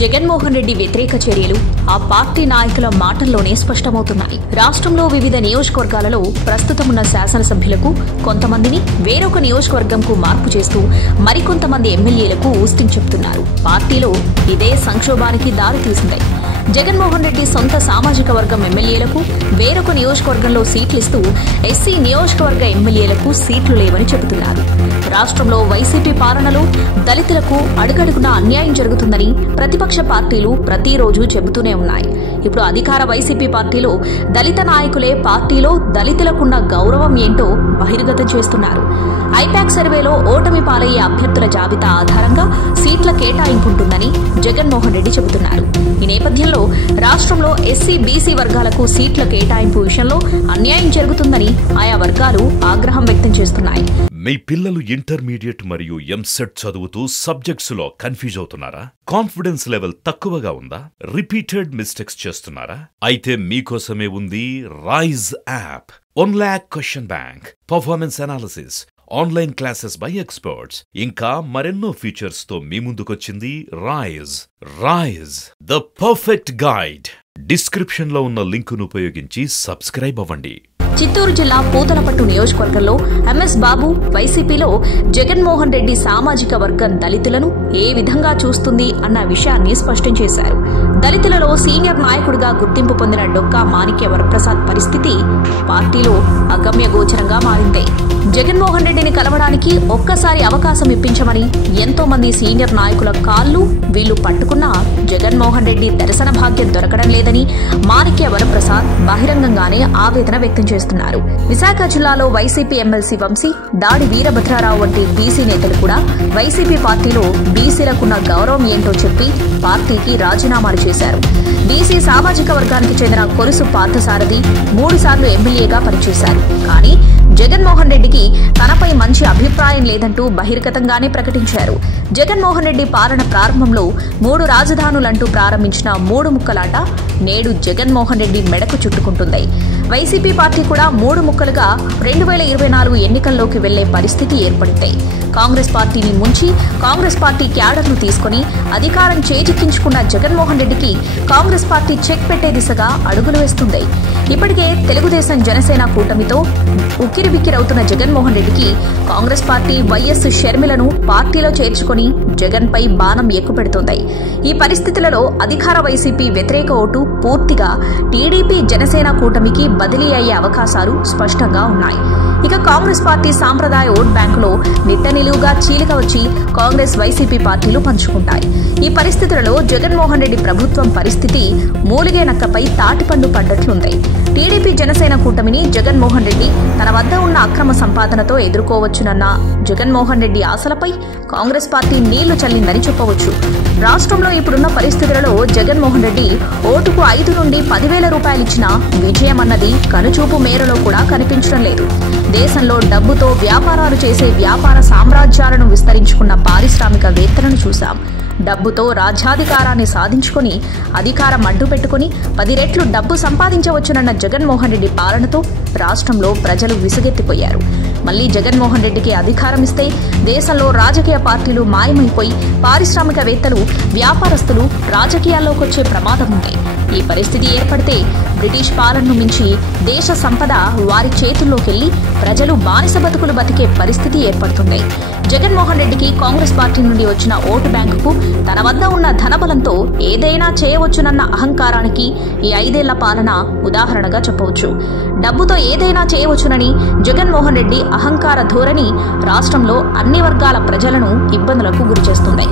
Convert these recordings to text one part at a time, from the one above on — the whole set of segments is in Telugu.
జగన్మోహన్ రెడ్డి వ్యతిరేక చర్యలు ఆ పార్టీ నాయకుల మాటల్లోనే స్పష్టమవుతున్నాయి. రాష్ట్రంలో వివిధ నియోజకవర్గాలలో ప్రస్తుతమున్న శాసనసభ్యులకు కొంతమందిని వేరొక నియోజకవర్గంకు మార్పు చేస్తూ మరికొంతమంది ఎమ్మెల్యేలకు ఊస్టింగ్ చెప్తున్నారు. పార్టీలో ఇదే సంక్షోభానికి దారితీసింది. జగన్మోహన్ రెడ్డి సొంత సామాజిక వర్గం ఎమ్మెల్యేలకు వేరొక నియోజకవర్గంలో సీట్లిస్తూ ఎస్సీ నియోజకవర్గ ఎమ్మెల్యేలకు సీట్లు లేవని చెబుతున్నారు. రాష్ట్రంలో వైసీపీ పాలనలో దళితులకు అడుగడుగునా అన్యాయం జరుగుతుందని ప్రతిపక్ష పార్టీలు ప్రతిరోజు చెబుతూనే ఉన్నాయి. ఇప్పుడు అధికార వైసీపీ పార్టీలో దళిత నాయకులే పార్టీలో దళితులకున్న గౌరవం ఏంటో బహిర్గతం చేస్తున్నారు. ఐపాక్ సర్వేలో ఓటమి పాలయ్యే అభ్యర్థుల జాబితా ఆధారంగా సీట్ల కేటాయింపు ఉంటుందని జగన్మోహన్ రెడ్డి చెబుతున్నారు. ఈ నేపథ్యంలో రాష్ట్రంలో ఎస్సీ బీసీ వర్గాలకు సీట్ల కేటాయింపు విషయంలో అన్యాయం జరుగుతుందని ఆయా వర్గాలు ఆగ్రహం వ్యక్తం చేస్తున్నాయి. మీ పిల్లలు ఇంటర్మీడియట్ మరియు ఎంసెట్ చదువుతూ సబ్జెక్ట్స్ లో కన్ఫ్యూజ్ అవుతున్నారా? కాన్ఫిడెన్స్ లెవెల్ తక్కువగా ఉందా? రిపీటెడ్ మిస్టేక్స్ చేస్తున్నారా? అయితే మీకోసమే ఉంది Rise app. 1 lakh question bank, performance analysis, online classes by experts, ఇంకా మరెన్నో ఫీచర్స్ తో మీ ముందుకొచ్చింది Rise the perfect guide. Description లో ఉన్న లింకును ఉపయోగించి సబ్స్క్రైబ్ అవ్వండి. చిత్తూరు జిల్లా పూతలపట్టు నియోజకవర్గంలో ఎంఎస్ బాబు వైసీపీలో జగన్మోహన్ రెడ్డి సామాజిక వర్గం దళితులను ఏ విధంగా చూస్తుంది అన్న విషయాన్ని స్పష్టం చేశారు. దళితులలో సీనియర్ నాయకుడిగా గుర్తింపు పొందిన డొక్కా మాణిక్య వరప్రసాద్ పరిస్థితి పార్టీలో అగమ్య గోచరంగా మారింది. జగన్మోహన్ రెడ్డిని కలవడానికి ఒక్కసారి అవకాశం ఇప్పించమని ఎంతో మంది సీనియర్ నాయకుల కాళ్లు వీళ్లు పట్టుకున్నా జగన్మోహన్ రెడ్డి దర్శన భాగ్యం దొరకడం లేదని మాణిక్య వరప్రసాద్ బహిరంగంగానే ఆవేదన వ్యక్తం చేస్తున్నారు. విశాఖ జిల్లాలో వైసీపీ ఎమ్మెల్సీ వంశీ, దాడి వీరభద్రారావు వంటి బీసీ నేతలు కూడా వైసీపీ పార్టీలో బీసీలకున్న గౌరవం ఏంటో చెప్పి పార్టీకి రాజీనామాలు చేశారు. బీసీ సామాజిక వర్గానికి చెందిన కొరుసు పార్థసారథి 3 సార్లు ఎమ్మెల్యేగా పనిచేశారు. కానీ జగన్మోహన్ రెడ్డికి తనపై మంచి అభిప్రాయం లేదంటూ బహిర్గతంగానే ప్రకటించారు. జగన్మోహన్ రెడ్డి పాలన ప్రారంభంలో 3 రాజధానులంటూ ప్రారంభించిన 3 ముక్కలాట నేడు జగన్మోహన్ రెడ్డి మెడకు చుట్టుకుంటుంది. వైసీపీ పార్టీ కూడా 3 ముక్కలుగా 2024 ఎన్నికల్లోకి వెళ్లే పరిస్థితి ఏర్పడింది. కాంగ్రెస్ పార్టీని ముంచి కాంగ్రెస్ పార్టీ క్యాడర్ను తీసుకుని అధికారం చేజిక్కించుకున్న జగన్మోహన్ రెడ్డికి కాంగ్రెస్ పార్టీ చెక్ పెట్టే దిశగా అడుగులు వేస్తుంది. ఇప్పటికే తెలుగుదేశం జనసేన కూటమితో ఉక్కిరిబిక్కిరవుతున్న జగన్మోహన్ రెడ్డికి కాంగ్రెస్ పార్టీ వైఎస్ షర్మిలను పార్టీలో చేర్చుకుని జగన్ పై బాణం ఎక్కుపెడుతోంది. ఈ పరిస్థితులలో అధికార వైసీపీ వ్యతిరేక ఓటు పూర్తిగా టీడీపీ జనసేన కూటమికి బదిలీ అయ్యే అవకాశాలు స్పష్టంగా ఉన్నాయి. ఇక కాంగ్రెస్ పార్టీ సాంప్రదాయ ఓట్ బ్యాంకులో నిట్టనిలువుగా చీలిక వచ్చి కాంగ్రెస్ వైసీపీ పార్టీలు పంచుకుంటాయి. ఈ పరిస్థితులలో జగన్మోహన్ రెడ్డి ప్రభుత్వం పరిస్థితి మూలిగే నక్కపై తాటిపండు పడ్డట్లుంది. టీడీపీ జనసేన కూటమిని జగన్మోహన్ రెడ్డి తన వద్ద ఉన్న అక్రమ సంపాదనతో ఎదుర్కోవచ్చునన్న జగన్మోహన్ రెడ్డి ఆశలపై కాంగ్రెస్ పార్టీ నీళ్లు చల్లిందని చెప్పవచ్చు. రాష్ట్రంలో ఇప్పుడున్న పరిస్థితులలో జగన్మోహన్ రెడ్డి ఓటుకు 5 నుండి 10,000 రూపాయలు ఇచ్చినా విజయం అన్నది కనుచూపు మేరలో కూడా కనిపించడం లేదు. దేశంలో డబ్బుతో వ్యాపారాలు చేసే వ్యాపార సామ్రాజ్యాలను విస్తరించుకున్న పారిశ్రామికవేత్తలను చూశాం. డబ్బుతో రాజ్యాధికారాన్ని సాధించుకుని అధికారం అడ్డు పెట్టుకుని 10 రెట్లు డబ్బు సంపాదించవచ్చునన్న జగన్మోహన్ రెడ్డి పాలనతో రాష్ట్రంలో ప్రజలు విసుగెత్తిపోయారు. మళ్లీ జగన్మోహన్ రెడ్డికి అధికారం ఇస్తే దేశంలో రాజకీయ పార్టీలు మాయమైపోయి పారిశ్రామికవేత్తలు, వ్యాపారస్తులు రాజకీయాల్లోకొచ్చే ప్రమాదం ఉంది. ఈ పరిస్థితి ఏర్పడితే బ్రిటిష్ పాలనను మించి దేశ సంపద వారి చేతుల్లోకెళ్లి ప్రజలు బానిస బతుకులు బతికే పరిస్థితి ఏర్పడుతుంది. జగన్మోహన్ రెడ్డికి కాంగ్రెస్ పార్టీ నుండి వచ్చిన ఓటు బ్యాంకుకు తన వద్ద ఉన్న ధనబలంతో ఏదైనా చేయవచ్చునన్న అహంకారానికి ఈ 5 ఏళ్ల పాలన ఉదాహరణగా చెప్పవచ్చు. డబ్బుతో ఏదైనా చేయవచ్చునని జగన్మోహన్ రెడ్డి అహంకార ధోరణి రాష్ట్రంలో అన్ని వర్గాల ప్రజలను ఇబ్బందులకు గురిచేస్తుంది.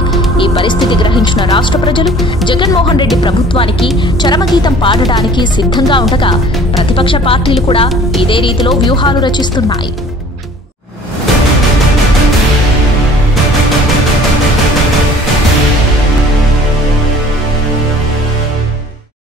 ఈ పరిస్థితి గ్రహించిన రాష్ట్ర ప్రజలు జగన్మోహన్ రెడ్డి ప్రభుత్వానికి చరమగీతం పాడడానికి సిద్ధంగా ఉండగా ప్రతిపక్ష పార్టీలు కూడా ఇదే రీతిలో వ్యూహాలు రచిస్తున్నాయి.